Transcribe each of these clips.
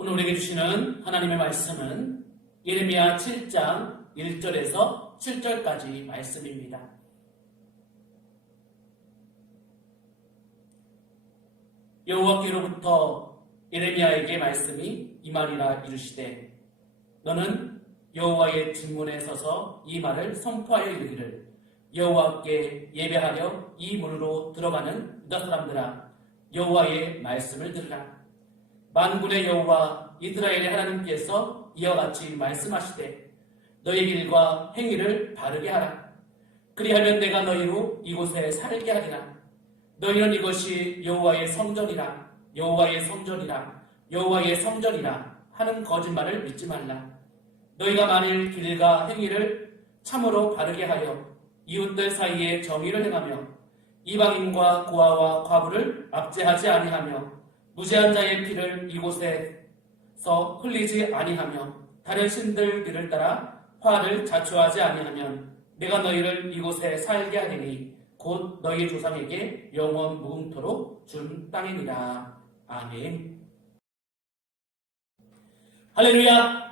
오늘 우리에게 주시는 하나님의 말씀은 예레미야 7장 1절에서 7절까지 말씀입니다. 여호와께로부터 예레미야에게 말씀이 임하니라 이르시되 너는 여호와의 진문에 서서 이 말을 선포하여 이르기를 여호와께 예배하려 이 문으로 들어가는 유다 사람들아 여호와의 말씀을 들으라. 만군의 여호와 이스라엘의 하나님께서 이와 같이 말씀하시되 너의 길과 행위를 바르게 하라. 그리하면 내가 너희로 이곳에 살게 하리라. 너희는 이것이 여호와의 성전이라 여호와의 성전이라 여호와의 성전이라 하는 거짓말을 믿지 말라. 너희가 만일 길과 행위를 참으로 바르게 하여 이웃들 사이에 정의를 행하며 이방인과 고아와 과부를 압제하지 아니하며 무죄한 자의 피를 이곳에서 흘리지 아니하며 다른 신들 길을 따라 화를 자초하지 아니하면 내가 너희를 이곳에 살게 하리니 곧 너희 조상에게 영원 무궁토록 준 땅이니라. 아멘. 할렐루야.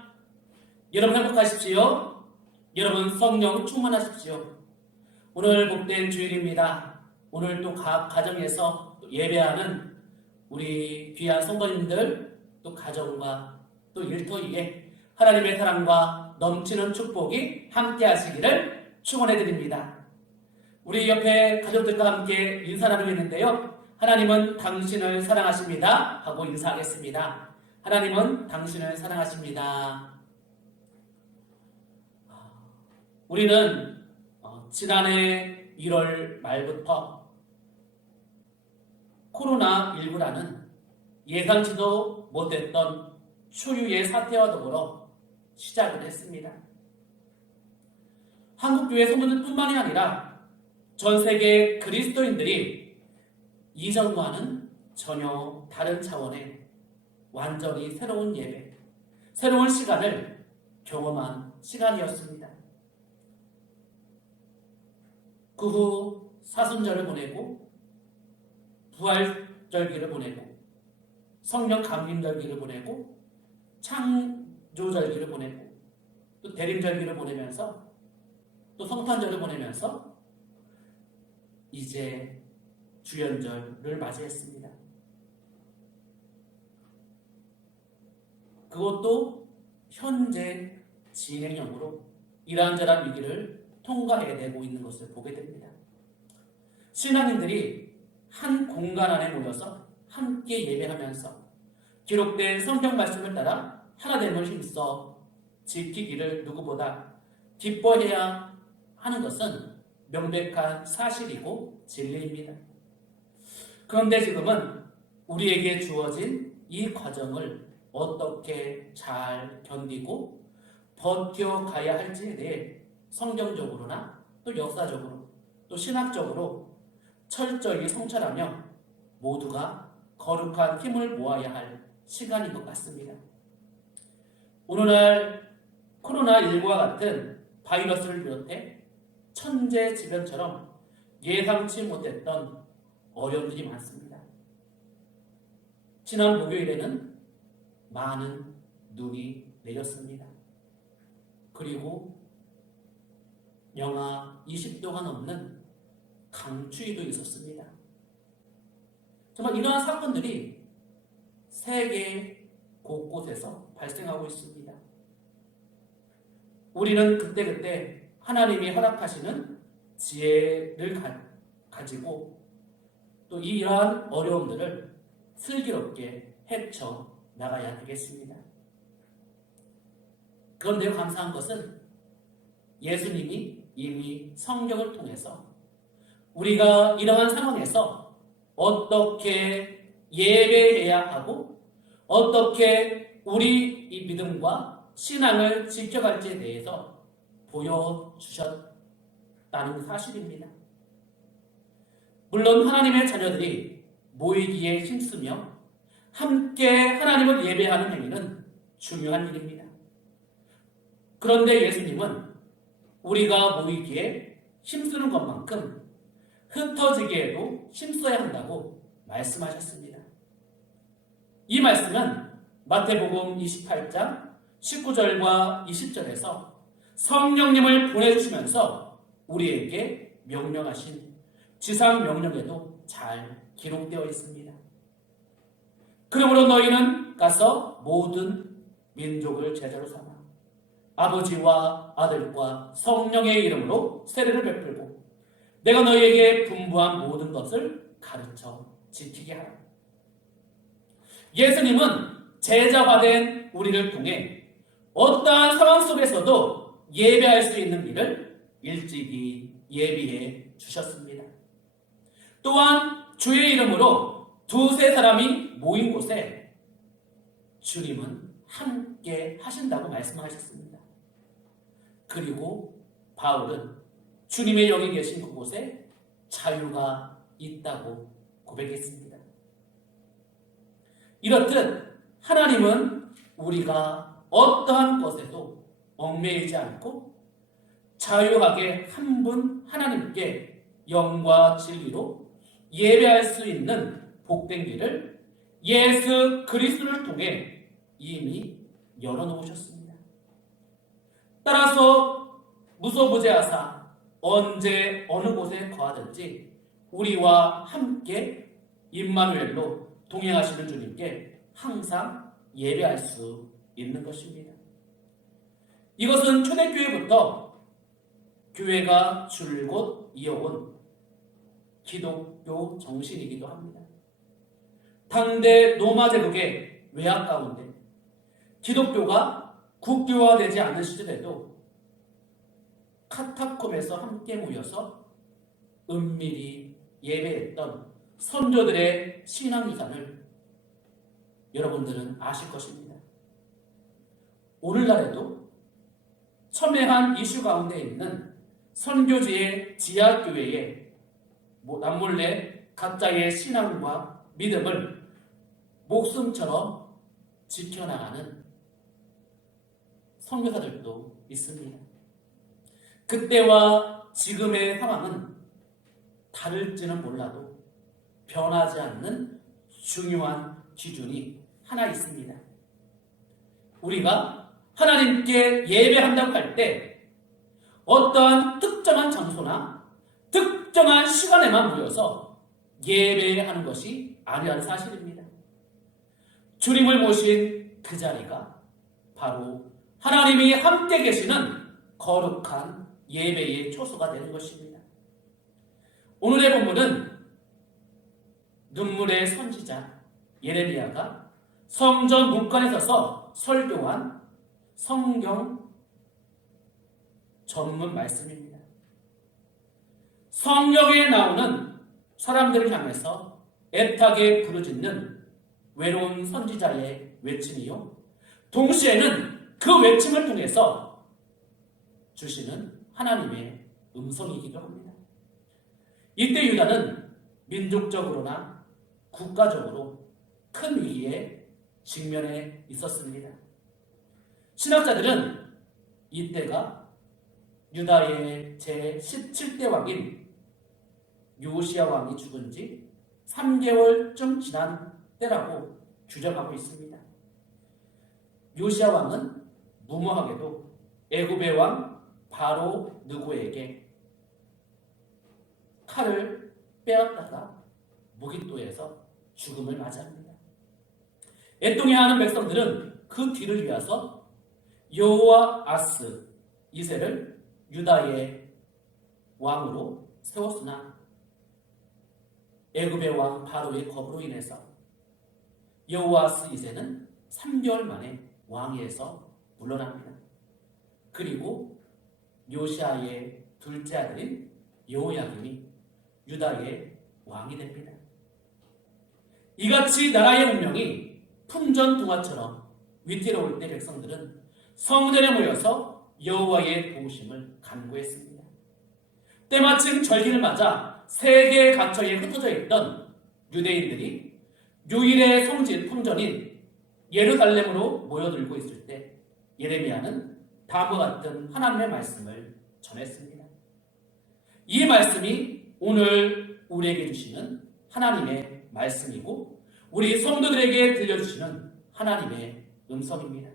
여러분 행복하십시오. 여러분 성령 충만하십시오. 오늘 복된 주일입니다. 오늘 또 각 가정에서 또 예배하는 우리 귀한 성도님들 또 가정과 또 일터위에 하나님의 사랑과 넘치는 축복이 함께 하시기를 축원해 드립니다. 우리 옆에 가족들과 함께 인사 나누겠는데요. 하나님은 당신을 사랑하십니다 하고 인사하겠습니다. 하나님은 당신을 사랑하십니다. 우리는 지난해 1월 말부터 코로나19라는 예상치도 못했던 초유의 사태와 더불어 시작을 했습니다. 한국교회 성도들뿐만이 아니라 전 세계 그리스도인들이 이전과는 전혀 다른 차원의 완전히 새로운 예배, 새로운 시간을 경험한 시간이었습니다. 그 후 사순절을 보내고 부활절기를 보내고 성령 감림절기를 보내고 창조절기를 보내고 또 대림절기를 보내면서 또 성탄절을 보내면서 이제 주연절을 맞이했습니다. 그것도 현재 진행형으로 이러한저러한 위기를 통과해내고 있는 것을 보게 됩니다. 신앙인들이 한 공간 안에 모여서 함께 예배하면서 기록된 성경 말씀을 따라 하나됨을 힘써 지키기를 누구보다 기뻐해야 하는 것은 명백한 사실이고 진리입니다. 그런데 지금은 우리에게 주어진 이 과정을 어떻게 잘 견디고 버텨가야 할지에 대해 성경적으로나 또 역사적으로 또 신학적으로 철저히 성찰하며 모두가 거룩한 힘을 모아야 할 시간인 것 같습니다. 오늘날 코로나19와 같은 바이러스를 비롯해 천재지변처럼 예상치 못했던 어려움들이 많습니다. 지난 목요일에는 많은 눈이 내렸습니다. 그리고 영하 20도가 넘는 강추위도 있었습니다. 정말 이러한 사건들이 세계 곳곳에서 발생하고 있습니다. 우리는 그때그때 하나님이 허락하시는 지혜를 가지고 또 이러한 어려움들을 슬기롭게 헤쳐 나가야 되겠습니다. 그런데 감사한 것은 예수님이 이미 성경을 통해서 우리가 이러한 상황에서 어떻게 예배해야 하고 어떻게 우리 이 믿음과 신앙을 지켜갈지에 대해서 보여주셨다는 사실입니다. 물론 하나님의 자녀들이 모이기에 힘쓰며 함께 하나님을 예배하는 행위는 중요한 일입니다. 그런데 예수님은 우리가 모이기에 힘쓰는 것만큼 흩어지기에도 힘써야 한다고 말씀하셨습니다. 이 말씀은 마태복음 28장 19절과 20절에서 성령님을 보내주시면서 우리에게 명령하신 지상 명령에도 잘 기록되어 있습니다. 그러므로 너희는 가서 모든 민족을 제자로 삼아 아버지와 아들과 성령의 이름으로 세례를 베풀고 내가 너희에게 분부한 모든 것을 가르쳐 지키게 하라. 예수님은 제자화된 우리를 통해 어떠한 상황 속에서도 예배할 수 있는 길을 일찍이 예비해 주셨습니다. 또한 주의 이름으로 두세 사람이 모인 곳에 주님은 함께 하신다고 말씀하셨습니다. 그리고 바울은 주님의 영이 계신 그곳에 자유가 있다고 고백했습니다. 이렇듯 하나님은 우리가 어떠한 것에도 얽매이지 않고 자유하게 한 분 하나님께 영과 진리로 예배할 수 있는 복된 길을 예수 그리스도를 통해 이미 열어놓으셨습니다. 따라서 무소부재하사 언제 어느 곳에 거하든지 우리와 함께 임마누엘로 동행하시는 주님께 항상 예배할 수 있는 것입니다. 이것은 초대교회부터 교회가 줄곧 이어온 기독교 정신이기도 합니다. 당대 로마 제국의 외압 가운데 기독교가 국교화되지 않은 시절에도 카타콤에서 함께 모여서 은밀히 예배했던 선조들의 신앙유산을 여러분들은 아실 것입니다. 오늘날에도 첨예한 이슈 가운데 있는 선교지의 지하교회에 남몰래 각자의 신앙과 믿음을 목숨처럼 지켜나가는 선교사들도 있습니다. 그때와 지금의 상황은 다를지는 몰라도 변하지 않는 중요한 기준이 하나 있습니다. 우리가 하나님께 예배한다고 할 때 어떠한 특정한 장소나 특정한 시간에만 모여서 예배하는 것이 아니라는 사실입니다. 주님을 모신 그 자리가 바로 하나님이 함께 계시는 거룩한 예배의 초소가 되는 것입니다. 오늘의 본문은 눈물의 선지자 예레미야가 성전 문간에 서서 설교한 성경 전문 말씀입니다. 성경에 나오는 사람들을 향해서 애타게 부르짖는 외로운 선지자의 외침이요, 동시에는 그 외침을 통해서 주시는 하나님의 음성이기도 합니다. 이때 유다는 민족적으로나 국가적으로 큰 위기에 직면해 있었습니다. 신학자들은 이때가 유다의 제17대 왕인 요시야 왕이 죽은 지 3개월쯤 지난 때라고 규정하고 있습니다. 요시야 왕은 무모하게도 애굽의 왕 바로 느고에게 칼을 빼앗다가 무깃도에서 죽음을 맞이합니다. 애통해하는 백성들은 그 뒤를 이어서 여호아스 2세를 유다의 왕으로 세웠으나 애굽의 왕 바로의 겁으로 인해서 여호아스 2세는 3개월 만에 왕위에서 물러납니다. 그리고 요시아의 둘째 아들인 여호야김이 유다의 왕이 됩니다. 이같이 나라의 운명이 풍전등화처럼 위태로울 때 백성들은 성전에 모여서 여호와의 도우심을 간구했습니다. 때마침 절기를 맞아 세계 각처에 흩어져 있던 유대인들이 유일의 성진 풍전인 예루살렘으로 모여들고 있을 때 예레미야는 다음과 같은 하나님의 말씀을 전했습니다. 이 말씀이 오늘 우리에게 주시는 하나님의 말씀이고 우리 성도들에게 들려주시는 하나님의 음성입니다.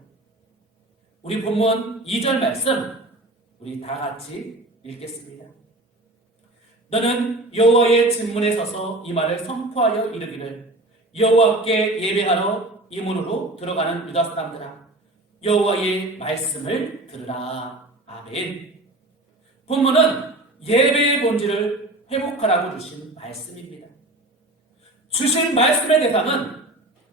우리 본문 2절 말씀 우리 다 같이 읽겠습니다. 너는 여호와의 진문에 서서 이 말을 선포하여 이르기를 여호와께 예배하러 이 문으로 들어가는 유다 사람들아 여호와의 말씀을 들으라. 아멘. 본문은 예배의 본질을 회복하라고 주신 말씀입니다. 주신 말씀의 대상은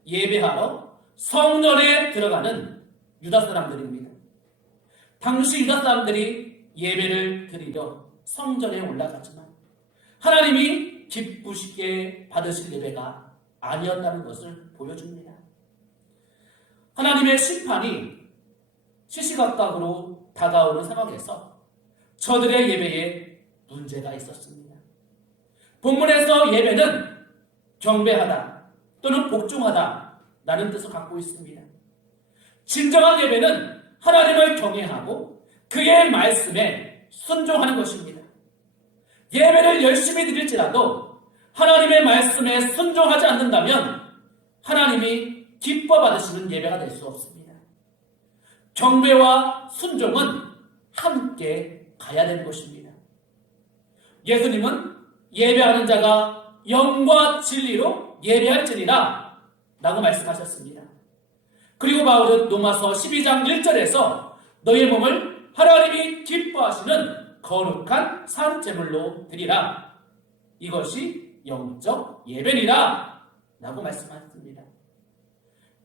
예배하러 성전에 들어가는 유다 사람들입니다. 당시 유다 사람들이 예배를 드리려 성전에 올라가지만 하나님이 기쁘시게 받으실 예배가 아니었다는 것을 보여줍니다. 하나님의 심판이 시시각각으로 다가오는 상황에서 저들의 예배에 문제가 있었습니다. 본문에서 예배는 경배하다 또는 복종하다 라는 뜻을 갖고 있습니다. 진정한 예배는 하나님을 경외하고 그의 말씀에 순종하는 것입니다. 예배를 열심히 드릴지라도 하나님의 말씀에 순종하지 않는다면 하나님이 기뻐 받으시는 예배가 될 수 없습니다. 경배와 순종은 함께 가야 되는 것입니다. 예수님은 예배하는 자가 영과 진리로 예배할지니라 라고 말씀하셨습니다. 그리고 바울은 로마서 12장 1절에서 너의 몸을 하나님이 기뻐하시는 거룩한 산 제물로 드리라. 이것이 영적 예배니라 라고 말씀하셨습니다.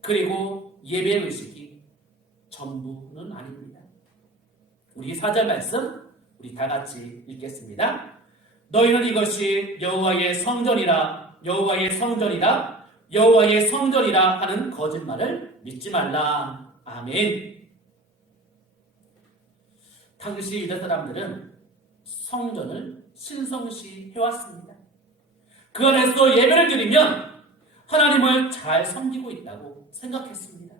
그리고 예배의 의식이 전부는 아닙니다. 우리 4절 말씀 우리 다 같이 읽겠습니다. 너희는 이것이 여호와의 성전이라 여호와의 성전이라 여호와의 성전이라 하는 거짓말을 믿지 말라. 아멘. 당시 유다 사람들은 성전을 신성시 해왔습니다. 그 안에서 예배를 드리면 하나님을 잘 섬기고 있다고 생각했습니다.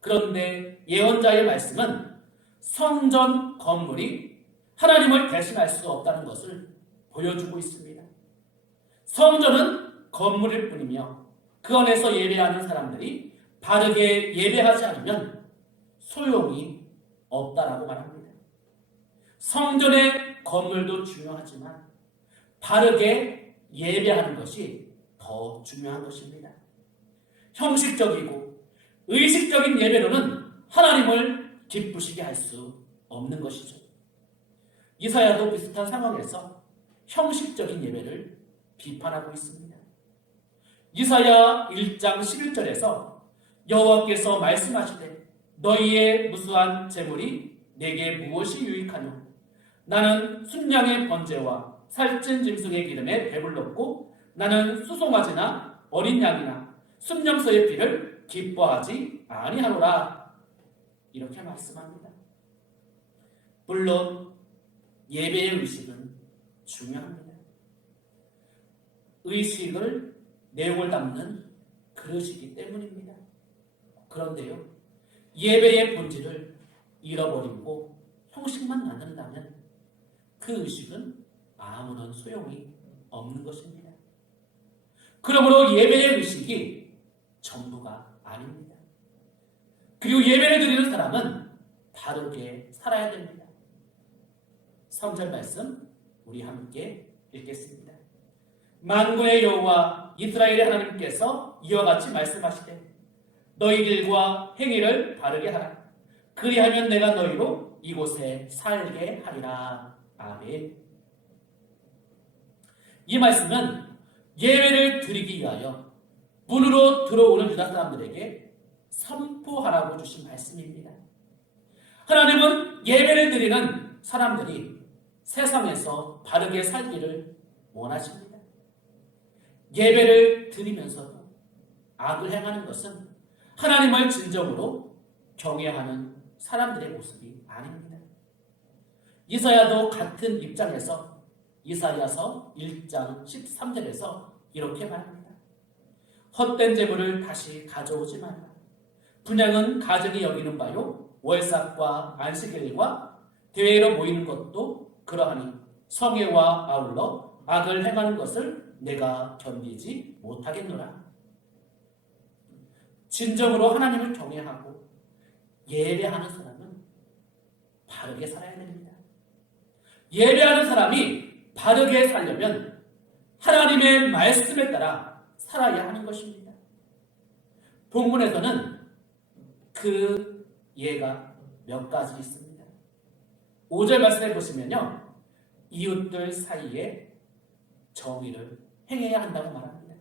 그런데 예언자의 말씀은 성전 건물이 하나님을 대신할 수 없다는 것을 보여주고 있습니다. 성전은 건물일 뿐이며 그 안에서 예배하는 사람들이 바르게 예배하지 않으면 소용이 없다라고 말합니다. 성전의 건물도 중요하지만 바르게 예배하는 것이 더 중요한 것입니다. 형식적이고 의식적인 예배로는 하나님을 기쁘시게 할 수 없는 것이죠. 이사야도 비슷한 상황에서 형식적인 예배를 비판하고 있습니다. 이사야 1장 11절에서 여호와께서 말씀하시되 너희의 무수한 재물이 내게 무엇이 유익하뇨? 나는 순양의 번제와 살찐 짐승의 기름에 배불렀고 나는 수송아지나 어린 양이나 순염소의 피를 기뻐하지 아니하노라. 이렇게 말씀합니다. 물론 예배의 의식은 중요합니다. 의식을 내용을 담는 그릇이기 때문입니다. 그런데요, 예배의 본질을 잃어버리고 형식만 만든다면 그 의식은 아무런 소용이 없는 것입니다. 그러므로 예배의 의식이 전부가 아닙니다. 그리고 예배를 드리는 사람은 바르게 살아야 됩니다. 3절 말씀 우리 함께 읽겠습니다. 만군의 여호와 이스라엘의 하나님께서 이와 같이 말씀하시되 너희들과 행위를 바르게 하라. 그리하면 내가 너희로 이곳에 살게 하리라. 아멘. 이 말씀은 예배를 드리기 위하여 문으로 들어오는 유다 사람들에게 선포하라고 주신 말씀입니다. 하나님은 예배를 드리는 사람들이 세상에서 바르게 살기를 원하십니다. 예배를 드리면서도 악을 행하는 것은 하나님을 진정으로 경외하는 사람들의 모습이 아닙니다. 이사야도 같은 입장에서 이사야서 1장 13절에서 이렇게 말합니다. 헛된 재물을 다시 가져오지 말라. 분향은 가정이 여기는 바요 월삭과 안식일과 대회로 모이는 것도 그러하니 성회와 아울러 악을 행하는 것을 내가 견디지 못하겠노라. 진정으로 하나님을 경외하고 예배하는 사람은 바르게 살아야 됩니다. 예배하는 사람이 바르게 살려면 하나님의 말씀에 따라 살아야 하는 것입니다. 본문에서는 그 예가 몇 가지 있습니다. 5절 말씀해 보시면요, 이웃들 사이에 정의를 행해야 한다고 말합니다.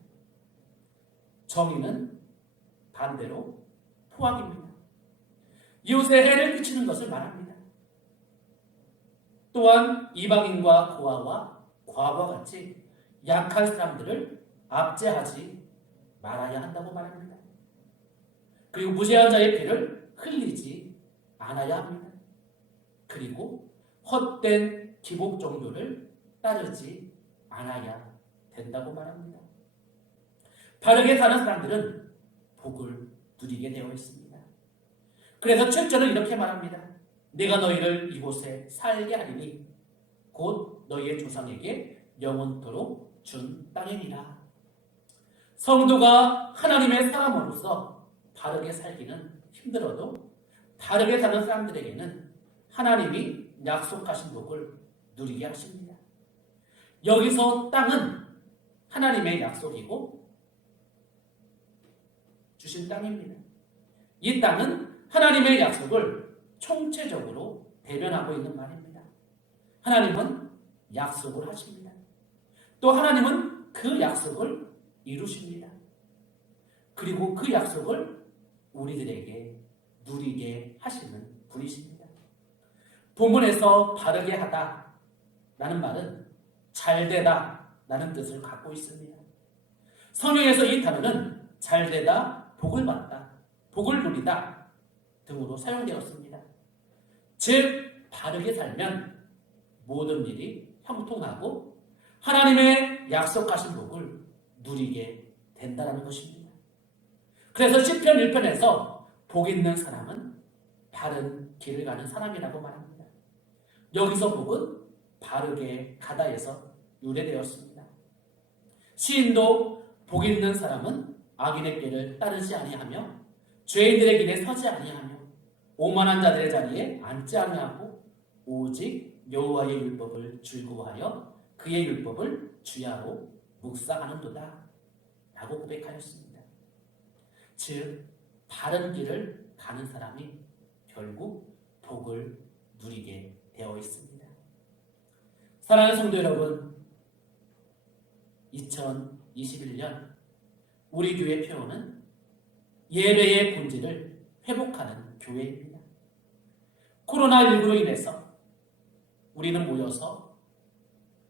정의는 반대로 포악입니다. 이웃에 해를 끼치는 것을 말합니다. 또한 이방인과 고아와 과부와 같이 약한 사람들을 압제하지 말아야 한다고 말합니다. 그리고 무죄한 자의 피를 흘리지 않아야 합니다. 그리고 헛된 기복 종교를 따르지 않아야 된다고 말합니다. 바르게 사는 사람들은 복을 누리게 되어 있습니다. 그래서 7절은 이렇게 말합니다. 내가 너희를 이곳에 살게 하리니 곧 너희의 조상에게 영원토록 준 땅이니라. 성도가 하나님의 사람으로서 바르게 살기는 힘들어도 바르게 사는 사람들에게는 하나님이 약속하신 복을 누리게 하십니다. 여기서 땅은 하나님의 약속이고 주신 땅입니다. 이 땅은 하나님의 약속을 총체적으로 대변하고 있는 말입니다. 하나님은 약속을 하십니다. 또 하나님은 그 약속을 이루십니다. 그리고 그 약속을 우리들에게 누리게 하시는 분이십니다. 본문에서 바르게 하다 라는 말은 잘되다 라는 뜻을 갖고 있습니다. 성경에서 이 단어는 잘되다, 복을 받다, 복을 누리다 등으로 사용되었습니다. 즉 바르게 살면 모든 일이 형통하고 하나님의 약속하신 복을 누리게 된다는 것입니다. 그래서 시편 1편에서 복 있는 사람은 바른 길을 가는 사람이라고 말합니다. 여기서 복은 바르게 가다에서 유래되었습니다. 시인도 복 있는 사람은 악인의 길을 따르지 아니하며 죄인들의 길에 서지 아니하며 오만한 자들의 자리에 앉지 아니하고 오직 여호와의 율법을 즐거워하여 그의 율법을 주야로 묵상하는도다 라고 고백하였습니다. 즉 바른 길을 가는 사람이 결국 복을 누리게 되어 있습니다. 사랑하는 성도 여러분, 2021년 우리 교회 표어는 예배의 본질을 회복하는 교회입니다. 코로나19로 인해서 우리는 모여서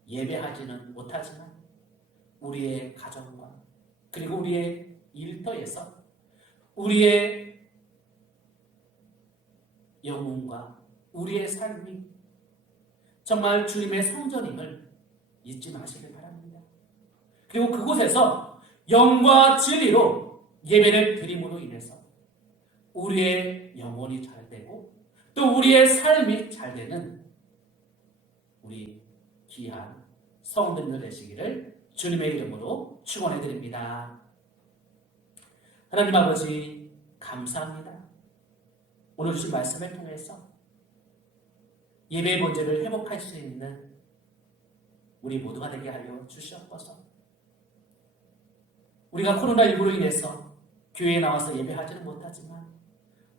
예배하지는 못하지만 우리의 가정과 그리고 우리의 일터에서 우리의 영혼과 우리의 삶이 정말 주님의 성전임을 잊지 마시길 바랍니다. 그리고 그곳에서 영과 진리로 예배를 드림으로 인해서 우리의 영혼이 잘 되고 또 우리의 삶이 잘 되는 우리 귀한 성도님들 되시기를 주님의 이름으로 축원해 드립니다. 하나님 아버지 감사합니다. 오늘 주신 말씀을 통해서 예배의 본질을 회복할 수 있는 우리 모두가 되게 하여 주시옵소서. 우리가 코로나19로 인해서 교회에 나와서 예배하지는 못하지만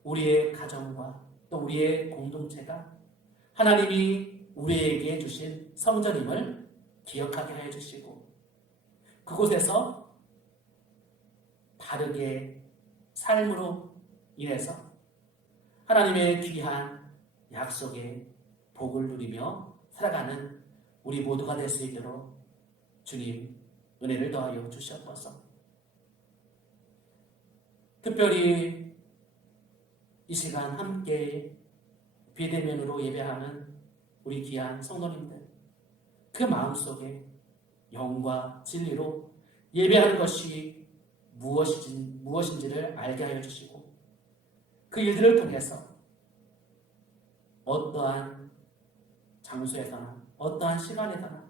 우리의 가정과 또 우리의 공동체가 하나님이 우리에게 주신 성전임을 기억하게 하여 주시고 그곳에서 바르게 삶으로 인해서 하나님의 귀한 약속의 복을 누리며 살아가는 우리 모두가 될 수 있도록 주님 은혜를 더하여 주시옵소서. 특별히 이 시간 함께 비대면으로 예배하는 우리 귀한 성도님들, 그 마음속에 영과 진리로 예배하는 것이 무엇인지를 알게 하여 주시고 그 일들을 통해서 어떠한 장소에서나 어떠한 시간에서나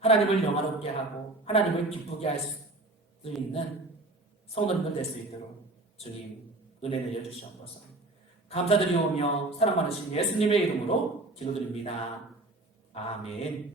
하나님을 영화롭게 하고 하나님을 기쁘게 할 수 있는 성도님들 될 수 있도록 주님 은혜 내려주시옵소서. 감사드리오며 사랑 많으신 예수님의 이름으로 기도드립니다. 아멘.